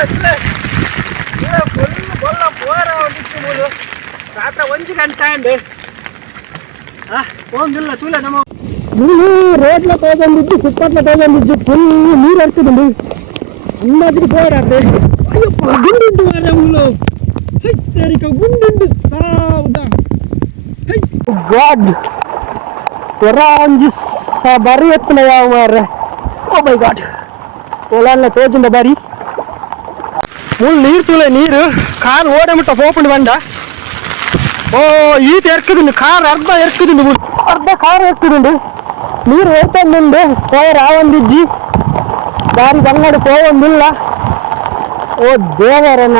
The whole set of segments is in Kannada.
ఫుల్ బొల్ల పోరా మూలు రాత్ర వంచి కంటాయండి ఫోన్ జిల్లా తూలేనమ్మో ನೀನು ರೇಟ್ಲ ತಗೊಂಡಿದ್ದು ಕುಪ್ಪತ್ಲ ತಗೊಂಡಿದ್ದು ಫುಲ್ ನೀರು ಹರ್ತಿದ್ದಂಡಿ ಅಂದಾಜಿಗೆ ಬೇಡ ರೇಟ್ ಅಯ್ಯಪ್ಪ ಗುಂಡಿದ್ದು ಮರಗಳು ಹೆತ್ತರಿಕ ಗುಂಡಿದ್ದು ಸಾವುದ ಗಾಡ್ ಒರಾಂಜಿ ಬರಿ ಎತ್ತಲ ಯಾವ ಮಾರ ಓ ಬೈ ಗಾಡ್ ಒಳಲ್ಲ ತೋಜಿಂದ ಬರಿ ಮುಳ್ಳು ನೀರ್ತುಲೆ ನೀರು ಕಾರ್ ಓಡೆ ಮುಟ್ಟ ಓಪನ್ ಬಂಡ ಓ ಈತ ಎರ್ಕದುಂಡು ಕಾರ್ ಅರ್ಧ ಎರ್ಕದುಂಡು ಅರ್ಧ ಕಾರ್ ಎರ್ಕದುಂಡು ನೀರು ಏರ್ತಂದುಂಡು ಪೋಯ ರಾವಂದಿಜ್ಜಿ ದಾರಿ ಬಂಗಡ ಪೋವೊಂದಿಲ್ಲ ಓ ದೇವರನ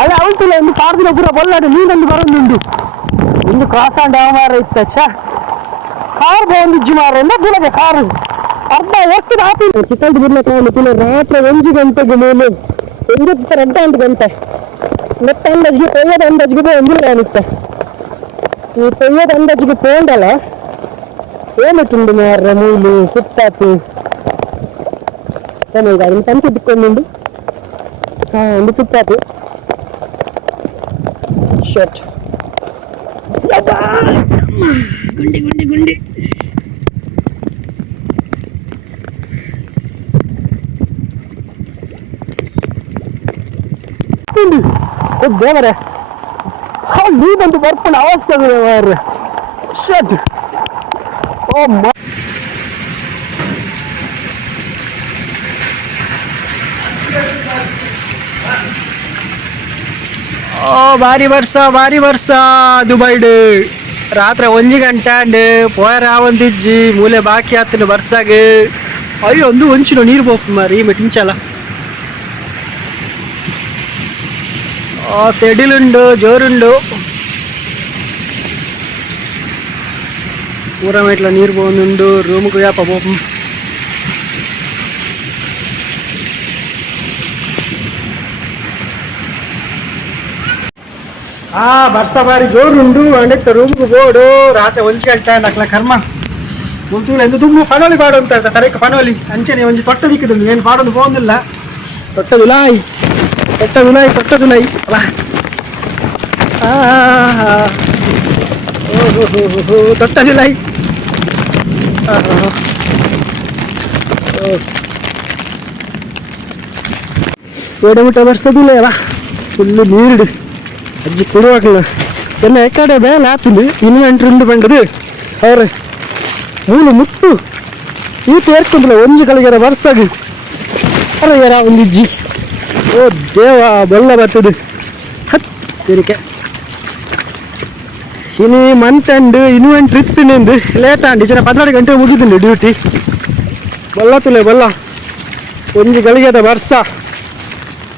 ಅದೇ ಅವತ್ತಿಲ್ಲ ಒಂದು ಕಾರ್ದಿನ ಪೂರ ಬಲ್ಲಾಡು ನೀನೊಂದು ಬರೋದುಂಡು ಒಂದು ಕ್ರಾಸ್ ಆಂಡ್ ಆಮಾರ ಇತ್ತ ಕಾರ್ ಬಂದಿಜ್ಜಿ ಮಾರ ಅಂದ್ರೆ ಬೀಳದೆ ಕಾರು ಅರ್ಧ ಎಷ್ಟು ಆಪಿ ಚಿಕ್ಕಂದು ಬಿರ್ಲಕ್ಕೆ ತಿನ್ನ ರಾತ್ರಿ ಒಂಜಿ ಗಂಟೆಗೆ ಮೇಲೆ ಎಂಜತ್ತು ರೆಡ್ಡ ಅಂಟು ಗಂಟೆ ಮತ್ತೆ ಅಂದಾಜಿಗೆ ಪೊಯ್ಯದ ಅಂದಾಜಿಗೆ ಒಂದಿಲ್ಲ ಅನಿಸ್ತೆ ಈ ಪೊಯ್ಯದ ಅಂದಾಜಿಗೆ ಪೋಂಡಲ್ಲ ಏನಿಟ್ಟುಂಡು ಮಾರ್ರೆ ಮೂಲು ಸುತ್ತಾತು ಚೆನ್ನಾಗಿ ಅದನ್ನು ತಂತಿ ಬಿಟ್ಕೊಂಡುಂಡು ಹಾ ಒಂದು ಸುತ್ತಾತು ಶರ್ಟ್ ಗುಂಡಿ ಗುಂಡಿ ಗುಂಡಿ ದೇವರೇ. ಹಾ ಬಂದು ಬರ್ಕೊಂಡು ಅವಸ್ಥೆ ಮಾರ್ರೆ. ಶಟ್ ಓ ಮ ಓ, ಭಾರಿ ವರ್ಷ ಭಾರಿ ವರ್ಷ ದುಬೈಡ್ ರಾತ್ರಿ ಒಂಜಿ ಗಂಟೆ ಅಂಡ್ ಪೋಯರ ಒಂದಿಜ್ಜಿ, ಮೂಲೆ ಬಾಕಿ ಆತನು ಬರ್ಸಾಗ ಅಯ್ಯೋ, ಒಂದು ಒಂಚಿನ ನೀರು ಬೋಪು ಮಾರಿ ಮಿಟಿಂಚಲ తెడిలుండు జోరుండు. పూర్వం ఇట్లా నీరు పోనుండు రూముకు വ്യാപ పోపం ఆ బర్స బారి జోరుండు అంటే రూముకు పోడు. రాత్రి అంటే అట్లా కర్మ. ముందులు ఎందు దుమ్ము? పనోలి పాడు అంత సరే పనోలి అంచనే ఒంచి తొట్ట దిక్కుతుంది. నేను పాడు పోందిలా తొట్టదులాయి ತೊಟ್ಟ ದುಲಾಯ್ ತೊಟ್ಟ ದುಲಾಯ್ ತೊಟ್ಟ ದುಲಾಯ್ ಅಲ್ಲ ಆ ಓಹೋ ಹೋ ಹೋ ಹೋ ತೊಟ್ಟ ದುಲಾಯ್ ಏಡುಮುಟ ವರ್ಷದಿಲ್ಲ ಅಲ್ಲ ಫುಲ್ಲು ನೀರುಡು ಅಜ್ಜಿ ಕೊಡುವಾಗಲ್ಲ ಎನ್ನ ಎಕ್ಕಡೆ ಬೇಲೆ ಆಪಿಂದು ಇನ್ವೆಂಟ್ರ್ ಉಂಡು ಬಂಡದು ಅವ್ರೆ ಮೂಲು ಮುಟ್ಟು ಈ ತೇರ್ಕೊಂಡ್ಲ ಒಂಜಿ ಕಳಿಗೆರ ಬರ್ಸಾಗಿ ಅರ ಯಾರ ಒಂದು ಇಜ್ಜಿ ಓ ದೇವ, ಬೆಲ್ಲ ಬರ್ತದೆ. ಹತ್ ತಿರಿಕೆ ಇನಿ ಮಂತ್ ಅಂಡ್ ಇನ್ನೂ ಒಂದು ಟ್ರಿಪ್ ನಿಂದು ಲೇಟ್ ಆಂಡ್ ಜನ ಪದ್ನಾರು ಗಂಟೆ ಮುಗಿದಿಲ್ಲ ಡ್ಯೂಟಿ ಬಲ್ಲ ತುಲೆ, ಬಲ್ಲ. ಒಂಜಿ ಗಳಿಗೆದ ಬರ್ಸ.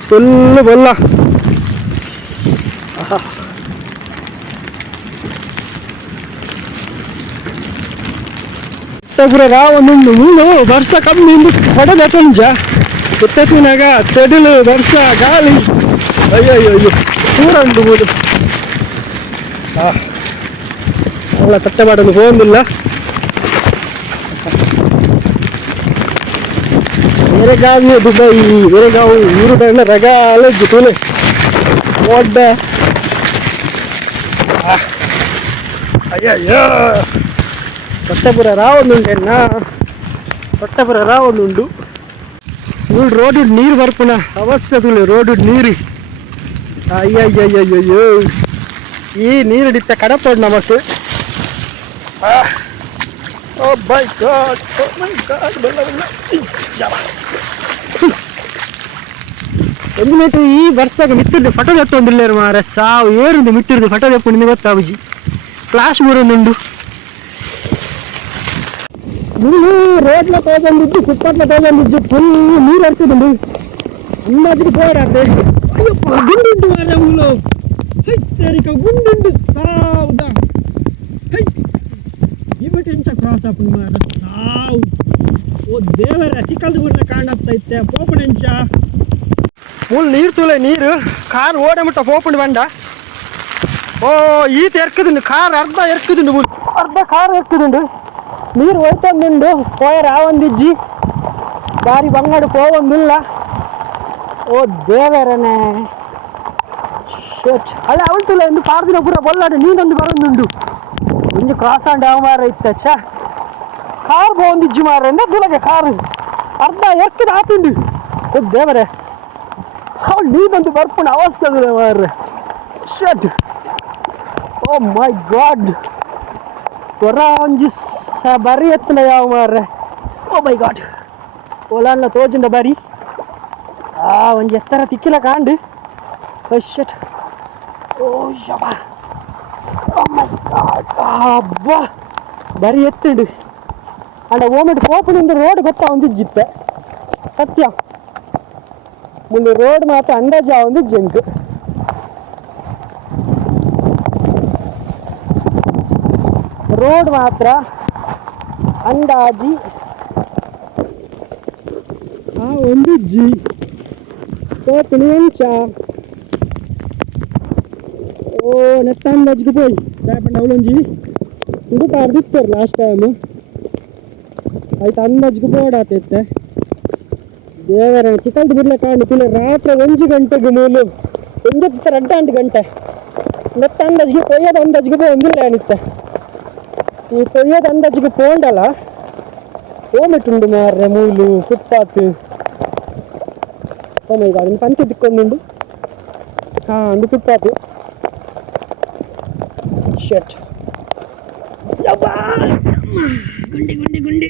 ಫುಲ್ಲು ಬಲ್ಲ. ತಗುರ ರಾವಣುಂಡು ಮೂಲ ವರ್ಷ ಕಮ್ಮಿ ಹೊಡೆದ ಪಂಜ ಕುತ್ತತಿನಾಗ ತೆಡಿಲು ಬರ್ಸ ಗಾಳಿ ಅಯ್ಯೋ ಅಯ್ಯೋ ಅಯ್ಯೋ ಪೂರ ಉಂಟು ಮೂದು ಅವಳ ತಟ್ಟೆ ಮಾಡಲು ಹೋಗಿಲ್ಲ ಬೇರೆಗಾವಿ ದುಬೈ ಬೇರೆಗಾವು ಊರು ದಂಡ ರಗಾಲ ಜಿತುಲೆ ಒಡ್ಡ ಅಯ್ಯಯ್ಯೋ ತೊಟ್ಟಪುರ ರಾವೊಂದುಂಡೆನ್ನ ತೊಟ್ಟಪುರ ರಾವೊಂದುಂಡು ಇವ್ಳು ರೋಡ್ ನೀರು ಬರ್ಪುನ ಅವಸ್ಥೆ ತುಳು ರೋಡು ನೀರು. ಅಯ್ಯಯ್ಯಯ್ಯಯ್ಯೋ ಈ ನೀರು ಹಿಡಿತ ಕಡಪೋಡು ನಮಸ್ತೆ oh by god. Oh my god. ಬೆಲ್ಲ ಬೆಲ್ಲ ಮಿನಿಟ್ ಈ ವರ್ಷಕ್ಕೆ ಮಿತ್ತಿರ್ದು ಫಟೋ ಎತ್ತೊಂದಿಲ್ಲ ಮಾರ ಸಾವು. ಏರುಂದು ಮಿತ್ತಿರ್ದು ಫಟೋ ತೆಕ್ಕೊಂಡು ಗೊತ್ತಾವುಜಿ ಕ್ಲಾಸ್ ಮೂರೊಂದುಂಡು. రోడ్లో తోగండి ఫుట్పాత్లో తోగండి ఫుల్ నీరు వస్తుందండి ఈ మధ్యకి పోయారండి గుండు వారంలో హెచ్చరిక గుండు సావుదా ಇಮಿಟೆಂಚ ಕ್ರಾಸ್ ಆಪ್ ಮಾರ ಸಾವು. ಓ ದೇವರ ತಿಕ್ಕಲ್ದು ಕಾಂಡ ಕಾಣಾಗ್ತಾ ಇತ್ತೆ ಪೋಪಣೆಂಚ ಫುಲ್ ನೀರು ತುಲೆ ನೀರು. ಕಾರ್ ಓಡೆ ಮುಟ್ಟ ಪೋಪಣ್ ಬಂಡ ಓ ಈತ ಎರ್ಕದುಂಡು ಕಾರ್ ಅರ್ಧ ಎರ್ಕದುಂಡು ಅರ್ಧ ಕಾರ್ ಎರ್ಕದುಂಡು ನೀರು ಹೋಯ್ತಂದುಂಡು ಪೋಯ ರಾವಂದಿಜ್ಜಿ ದಾರಿ ಬಂಗಡು ಹೋಗೊಂದಿಲ್ಲ ಓ ದೇವರನೇ ಶೇಟ್ ಅಲ್ಲ ಅವಳ್ತಿಲ್ಲ ಎಂದು ಪಾರ್ದಿನ ಪೂರ ಬೊಲ್ಲಾಡು ನೀನೊಂದು ಬರೋದುಂಡು ಇಂಜು ಕ್ರಾಸ್ ಆಂಡ್ ಯಾವ ಮಾರ ಇತ್ತ ಛ ಕಾರ್ ಬೋಂದಿಜ್ಜು ಮಾರ ಎಂದ ದುಲಗೆ ಕಾರು ಅರ್ಧ ಎಕ್ಕಿದ ಆತಿಂಡು ಓ ದೇವರೇ ಅವಳು ನೀನೊಂದು ಬರ್ಪುಣ ಅವಸ್ಥೆ ಮಾರ್ರೆ ಶಟ್ ಓ ಮೈ ಗಾಡ್ ಹೊರ ಒಂಜಿ ಸ ಬರಿ ಎತ್ತನ ಯಾವ ಮಾರ್ರೆ ಓ ಮೈ ಗಾಡ್ ಓಲಾನ್ಲ ತೋಜುಂಡ ಬರಿ ಆ ಒಂಜಿ ಎತ್ತರ ತಿಕ್ಕಿಲ ಕಾಂಡು ಓ shut O ಶಬ O my god ಅಬ್ಬಾ ಬರಿ ಎತ್ತುಂಡು ಅಂಡ ಓಮೆಂಟ್ ಕೋಪನಿಂದ ರೋಡ್ ಗೊತ್ತಾ ಒಂದಿಜ್ಜಿತ್ತೆ ಸತ್ಯ ಮುಂದೆ ರೋಡ್ ಮಾತ್ರ ಅಂದಾಜ ಒಂದು ಜಂಕ್ ರೋಡ್ ಮಾತ್ರ ಅಂದಾಜಿ. ಆ, ಒಂದು ಜಿ. ಅಂಚ ಓ ನೆತ್ತ ಅಂದಾಜಿಗೆ ಪೋಯ್ ದಾಪಂಡ ಅವಳೊಂಜಿ ಇದು ಕಾರ್ದಿತ್ತರು ಲಾಸ್ಟ್ ಟೈಮ್ ಆಯ್ತು, ಅಂದಾಜಿಗೆ ಬೋಡಾತೈತೆ ದೇವರ ಚಿಕ್ಕದು ಬಿಡಲ ಕಾಂಡು ತಿನ್ನ ರಾತ್ರಿ ಒಂಜಿ ಗಂಟೆಗೆ ಮೂಲು. ರಡ್ಡ ರಡ್ಡಾಂಟು ಗಂಟೆ. ನೆತ್ತ ಅಂದಾಜಿಗೆ ಕೊಯ್ಯದ ಅಂದಾಜಿಗೆ ಒಂದಿಲ್ಲ ಅನಿತ್ತೆ ಈ ಕೊಯ್ಯದ ಅಂದಾಜಿಗೆ ಪೋಂಡಲ್ಲ ಓಮೆಟ್ಟುಂಡು ಮಾರ್ರೆ ಮೂಲು ಫುಟ್ಪಾತ್ ಓ ಮೈ ಗಾಡ್ ಪಂಚ ದಿಕ್ಕೊಂದುಂಡು ಹಾ ಒಂದು ಫುಟ್ಪಾತ್ ಶರ್ಟ್ ಗುಂಡಿ ಗುಂಡಿ ಗುಂಡಿ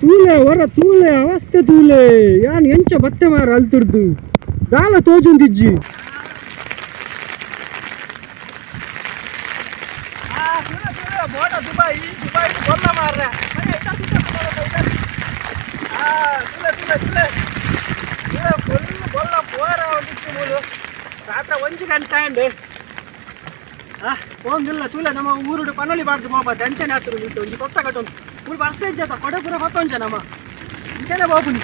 ತೂಲೆ ಹೊರ ತೂಲೆ ಅವಸ್ಥೆ ತೂಲೆ ಯಾನ್ ಎಂಚ ಬತ್ತೆ ಮಾರ ಅಲ್ತಿರ್ದು ಗಾಲ ತೋಜುಂದಿಜ್ಜಿ ಬೋಡ ದುಬೈ ದುಬೈ ಬೊಲ್ಲ ಮಾರ್ರೆ ಫುಲ್ ಬೊಲ್ಲ ಪೋರ ಒಂದಿತ್ತು ಮೂಲು ರಾತ್ರಿ ಒಂಜಿ ಗಂಟೆ ಅಂಡ್ ಹೋಗಿಲ್ಲ ತೂಲೆ ನಮ್ಮ ಊರುಡು ಪನ್ನೊಲಿ ಬಾರ್ದು ಮಾಪ ದಂಚನೆ ಹತ್ತಿರ ನಿಂತು ಒಂಜಿ ಕೊಟ್ಟ ಕಟ್ಟೊಂದು ఇప్పుడు బస్సు ఏం చేద్దాం కొడుకు రవ్వతో జనమా ఇంచేనా బాబుని